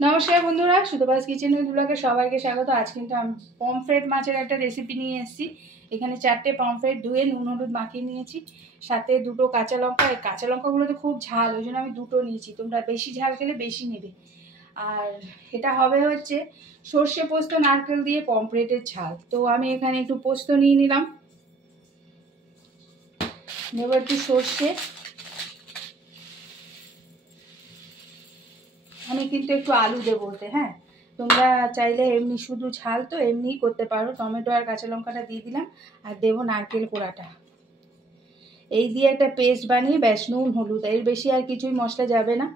নমস্কার বন্ধুরা, সুতোবাস kitchen with ব্লগে সবাইকে স্বাগত। আজ কিন্তু আমি পমফ্রেট মাছের একটা রেসিপি নিয়ে এসেছি। এখানে 4টে পমফ্রেট ধুয়ে নুন হলুদ মাখিয়ে নিয়েছি, সাথে 2টো কাঁচা লঙ্কা। এই কাঁচা লঙ্কাগুলো তো খুব ঝাল, ওই জন্য আমি 2টো নিয়েছি। তোমরা বেশি ঝাল খেলে বেশি নেবে। আর এটা হবে হচ্ছে সর্ষে পোস্ত নারকেল দিয়ে পমফ্রেটের ঝাল। তো আমি এখানে একটু পোস্ত নিয়ে নিলাম, নেব একটু সর্ষে। আমি কিন্তু একটু আলু দেবো ওতে। হ্যাঁ, তোমরা চাইলে এমনি শুধু ঝাল তো এমনিই করতে পারো। টমেটো আর কাঁচা লঙ্কাটা দিয়ে দিলাম, আর দেবো নারকেল কোড়াটা। এই দিয়ে একটা পেস্ট বানিয়ে ব্যাস, নুন হলুদ, এর বেশি আর কিছুই মশলা যাবে না।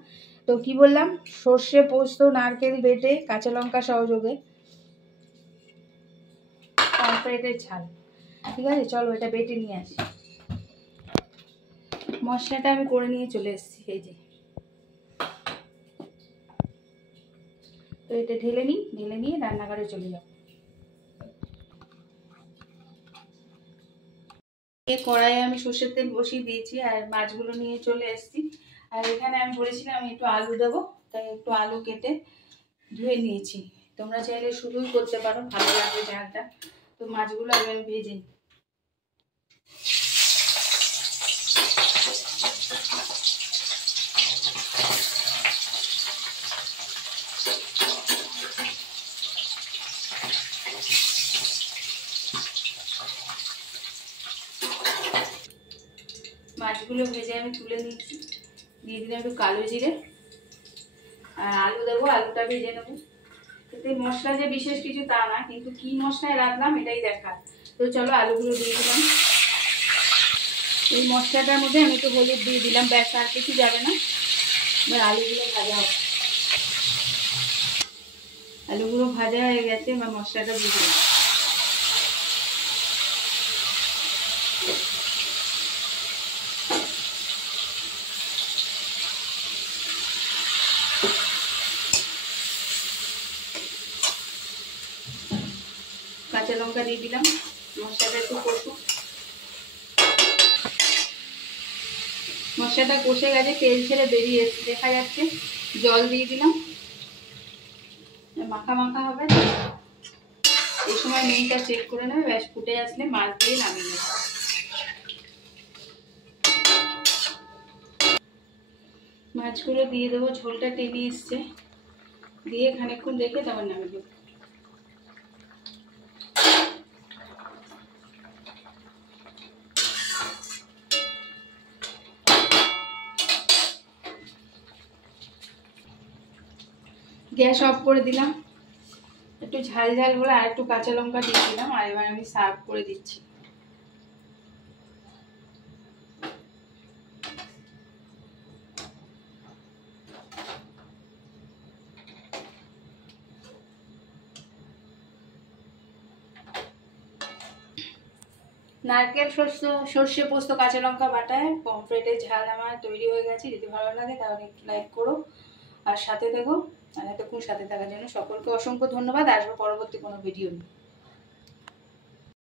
তো কি বললাম, সর্ষে পোস্ত নারকেল বেটে কাঁচা লঙ্কা সহযোগে পমফ্রেটের ঝাল। ঠিক আছে, চলো এটা বেটে নিয়ে আসি। মশলাটা আমি করে নিয়ে চলে এসেছি, এই যে। তো এটা ঢেলে নিয়ে রান্নাঘরে চলে যাবো। কড়াইয়ে আমি সর্ষের তেল বসিয়ে দিয়েছি, আর মাছগুলো নিয়ে চলে এসেছি। আর এখানে আমি বলেছিলাম আমি একটু আলু দেবো, তাই একটু আলু কেটে ধুয়ে নিয়েছি। তোমরা চাইলে শুধুই করতে পারো, ভালো লাগবে ঝালটা। তো মাছগুলো আমি ভেজে নিই। মাছগুলো ভেজে আমি তুলে নিচ্ছি। দিয়ে দিলাম একটু কালো জিরে, আর আলু দেবো, আলুটা ভেজে নেবো। এতে মশলা যে বিশেষ কিছু তা না, কিন্তু কি মশলায় রাখলাম এটাই দেখার। তো চলো আলুগুলো দিয়ে দিলাম। এই মশলাটার মধ্যে আমি একটু হলুদ দিয়ে দিলাম, ব্যাস, আর কিছু যাবে না। এবার আলুগুলো ভাজা হবে। আলুগুলো ভাজা হয়ে গেছে, এবার মশলাটা দিয়ে দিলাম। কাঁচা লঙ্কা দিয়ে দিলাম, মশলাটা একটু কষুক। মশলাটা কষে গেছে, তেল ছেড়ে বেরিয়ে এসে দেখা যাচ্ছে। জল দিয়ে দিলাম, মাখা মাখা হবে। এই সময় নুনটা চেক করে নেবে, ব্যাস ফুটে আসলে মাছ দিয়ে নামিয়ে নেবে। মাছগুলো দিয়ে দেবো, ঝোলটা টেনে এসছে, দিয়ে খানিকক্ষণ রেখে তারপর নামিয়ে দেবো। গ্যাস অফ করে দিলাম, একটু ঝাল ঝাল বলে আর একটু কাঁচা লঙ্কা দিয়ে দিলাম। আর এবার আমি সার্ভ করে দিচ্ছি। নারকেল সর্ষে পোস্ত কাঁচা লঙ্কা বাটায় পমফ্রেটের ঝাল আমার তৈরি হয়ে গেছে। যদি ভালো লাগে তাহলে একটু লাইক করো, আর সাথে দেখো। আর এতক্ষণ সাথে থাকার জন্য সকলকে অসংখ্য ধন্যবাদ। আসবো পরবর্তী কোনো ভিডিও নিয়ে।